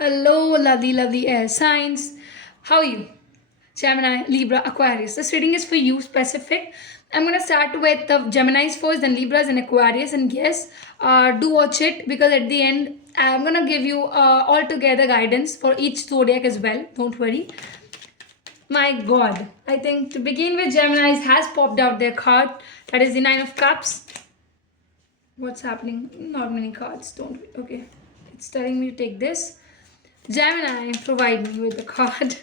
Hello, lovely, lovely air signs. How are you? Gemini, Libra, Aquarius. This reading is for you specific. I'm gonna start with the Gemini's first, then Libras and Aquarius. And yes, do watch it because at the end I'm gonna give you altogether guidance for each zodiac as well. Don't worry. My God, I think to begin with, Gemini's has popped out their card. That is the Nine of Cups. What's happening? Not many cards. Don't. Okay, it's telling me to take this. Gemini, provide me with the card.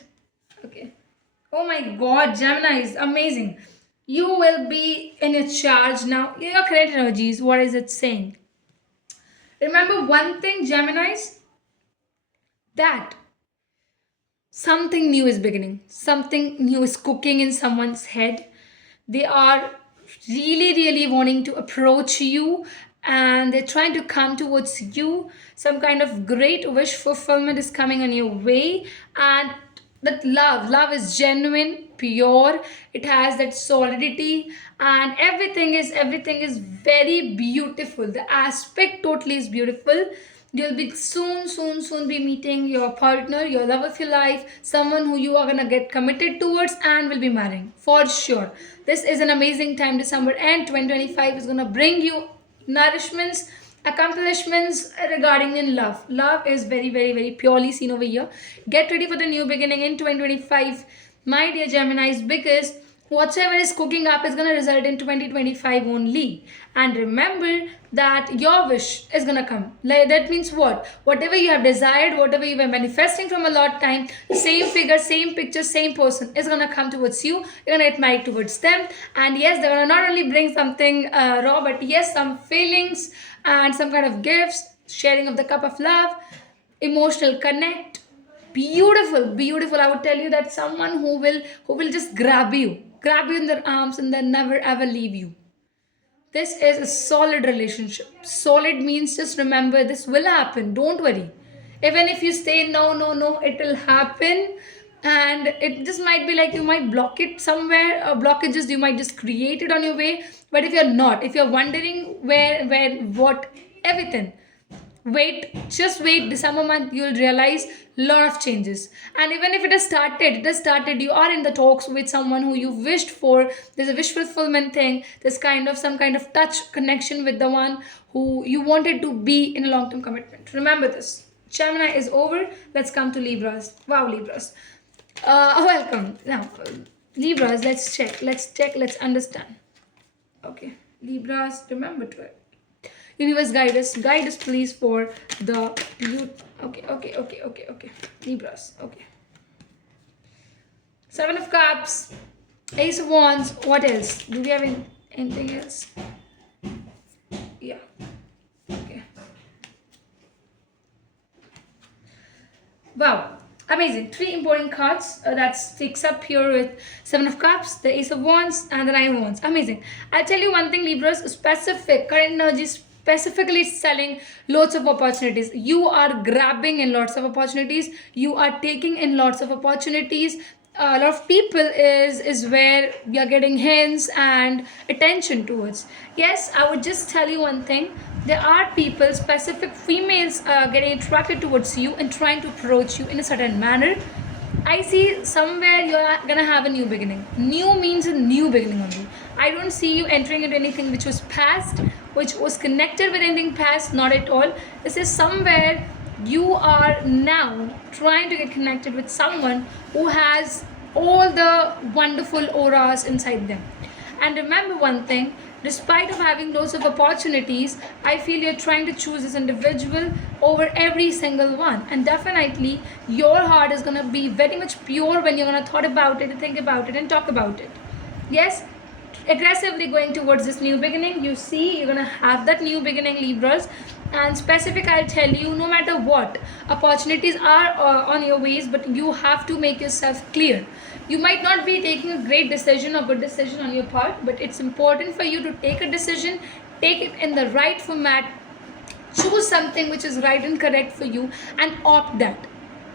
Okay. Oh my god, Gemini is amazing. You will be in a charge now. Your current energies, what is it saying? Remember one thing, Geminis, that something new is beginning. Something new is cooking in someone's head. They are really, really wanting to approach you and they're trying to come towards you. Some kind of great wish fulfillment is coming on your way, and that love is genuine, pure. It has that solidity, and everything is very beautiful. The aspect totally is beautiful. You'll be soon be meeting your partner, your love of your life, someone who you are gonna get committed towards and will be marrying for sure. This is an amazing time. December and 2025 is gonna bring you nourishments, accomplishments regarding in love. Love is very purely seen over here. Get ready for the new beginning in 2025, my dear Geminis, because whatever is cooking up is going to result in 2025 only. And remember that your wish is going to come. Like, that means what? Whatever you have desired, whatever you were manifesting from a lot time, same figure, same picture, same person is going to come towards you. You're going to get married towards them. And yes, they're going to not only bring something raw, but yes, some feelings and some kind of gifts, sharing of the cup of love, emotional connect. Beautiful. I would tell you that someone who will just grab you in their arms and then never ever leave you. This is a solid relationship. Solid means just remember this will happen. Don't worry. Even if you say no, it will happen. And it just might be like you might block it somewhere, blockages you might just create it on your way. But if you're wondering where, what, everything, just wait. December month, you'll realize lot of changes. And even if it has started, you are in the talks with someone who you wished for. There's a wish fulfillment thing. There's kind of some kind of touch connection with the one who you wanted to be in a long-term commitment. Remember this. Gemini is over. Let's come to Libras. Wow, Libras. Welcome. Now, Libras, let's understand. Okay, Libras, remember to it. Universe, guide us please for the okay. Libras, okay. Seven of Cups, Ace of Wands. What else? Do we have anything else? Yeah. Okay. Wow. Amazing. Three important cards that sticks up here with Seven of Cups, the Ace of Wands, and the Nine of Wands. Amazing. I'll tell you one thing, Libras, specific current energy specifically selling lots of opportunities. You are grabbing in lots of opportunities. You are taking in lots of opportunities. A lot of people is where we are getting hints and attention towards. Yes, I would just tell you one thing. There are people, specific females, getting attracted towards you and trying to approach you in a certain manner. I see somewhere you're gonna have a new beginning. New means a new beginning only. I don't see you entering into anything which was past, which was connected with anything past, not at all. This is somewhere you are now trying to get connected with someone who has all the wonderful auras inside them. And remember one thing, despite of having lots of opportunities, I feel you're trying to choose this individual over every single one. And definitely your heart is gonna be very much pure when you're gonna thought about it, think about it, and talk about it. Yes, aggressively going towards this new beginning. You see, you're gonna have that new beginning, Libras. And specific, I'll tell you, no matter what, opportunities are on your ways, but you have to make yourself clear. You might not be taking a great decision or good decision on your part, but it's important for you to take a decision, take it in the right format, choose something which is right and correct for you, and opt that.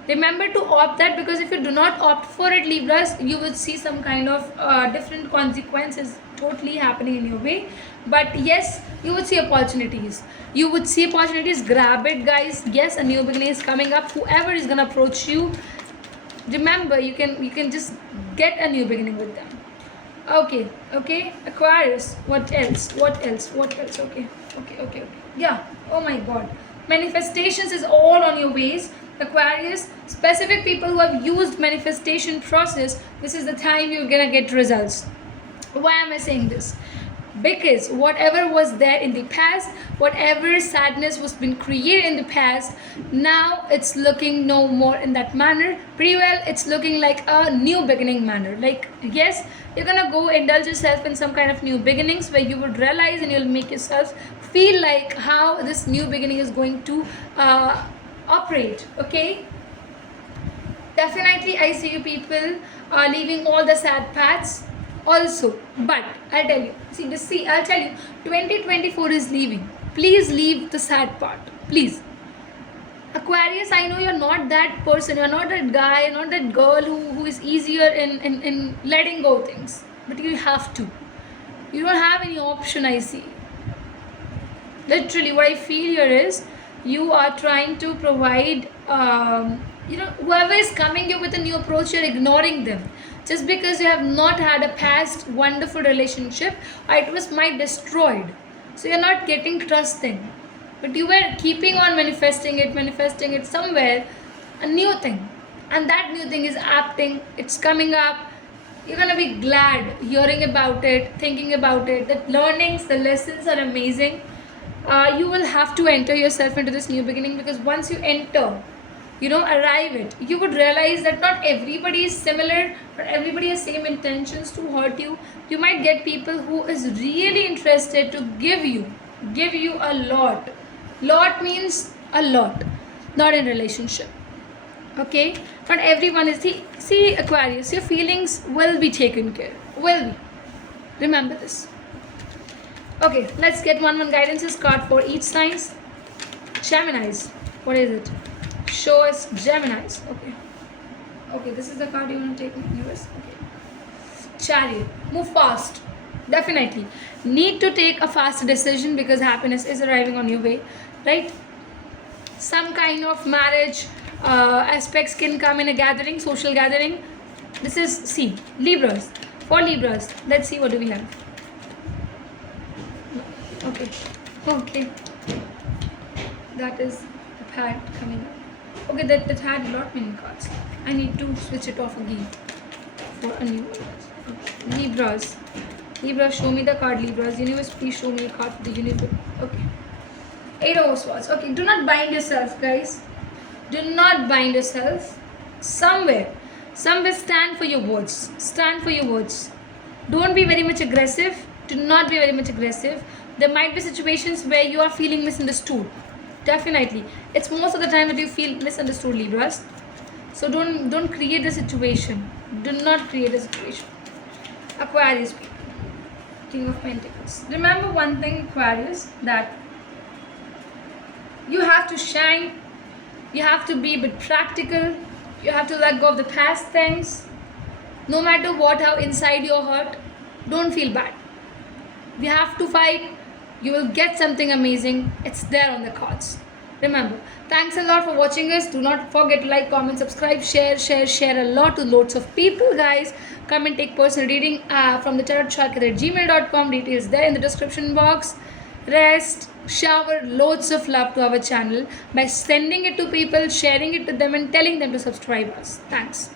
Remember to opt that, because if you do not opt for it, Libras, you will see some kind of different consequences totally happening in your way. But yes, you would see opportunities. You would see opportunities. Grab it, guys. Yes, a new beginning is coming up. Whoever is gonna approach you, remember, you can just get a new beginning with them. Okay, Aquarius. What else? Okay. Yeah. Oh my God. Manifestations is all on your ways. Aquarius, specific people who have used manifestation process, this is the time you're gonna get results. Why am I saying this? Because whatever was there in the past, whatever sadness was been created in the past, now it's looking no more in that manner. Pretty well, it's looking like a new beginning manner. Like, yes, you're gonna go indulge yourself in some kind of new beginnings where you would realize and you'll make yourself feel like how this new beginning is going to operate. Okay, definitely I see you people leaving all the sad paths also. But I'll tell you, I'll tell you, 2024 is leaving. Please leave the sad part, please. Aquarius, I know you're not that person, you're not that guy, you're not that girl who is easier in letting go things, but you have to. You don't have any option, I see. Literally, what I feel here is you are trying to provide, whoever is coming you with a new approach, you're ignoring them. Just because you have not had a past wonderful relationship, or it was might destroyed. So you're not getting trusting. But you were keeping on manifesting it somewhere, a new thing. And that new thing is acting, it's coming up. You're gonna be glad hearing about it, thinking about it. The learnings, the lessons are amazing. You will have to enter yourself into this new beginning, because once you enter, arrive it, you would realize that not everybody is similar, not everybody has same intentions to hurt you. You might get people who is really interested to give you a lot means a lot, not in relationship. Okay, not everyone is see Aquarius, your feelings will be taken care, will be, remember this. Okay, let's get one guidances card for each signs. Geminis, what is it? Show us Geminis. Okay, this is the card you want to take in yours. Okay, Chariot, move fast. Definitely need to take a fast decision, because happiness is arriving on your way, right? Some kind of marriage aspects can come in a gathering, social gathering. This is Libras. For Libras, let's see what do we have. Okay, that is a pad coming up. Okay, that had a lot many cards. I need to switch it off again for a new one. Okay. Libras, show me the card. Libras, universe, please show me a card for the universe. Okay, 8 of Swords. Okay, do not bind yourself, guys. Do not bind yourself. Somewhere stand for your words. Don't be very much aggressive. Do not be very much aggressive. There might be situations where you are feeling misunderstood. Definitely, it's most of the time that you feel misunderstood, Libras. So don't create the situation. Do not create a situation. Aquarius people, King of Pentacles. Remember one thing, Aquarius, that you have to shine. You have to be a bit practical. You have to let go of the past things. No matter what, how inside you're hurt, don't feel bad. We have to fight. You will get something amazing. It's there on the cards. Remember, thanks a lot for watching us. Do not forget to like, comment, subscribe, share a lot to loads of people, guys. Come and take personal reading from the tarotsharkar@gmail.com. Details there in the description box. Rest, shower loads of love to our channel by sending it to people, sharing it to them, and telling them to subscribe us. Thanks.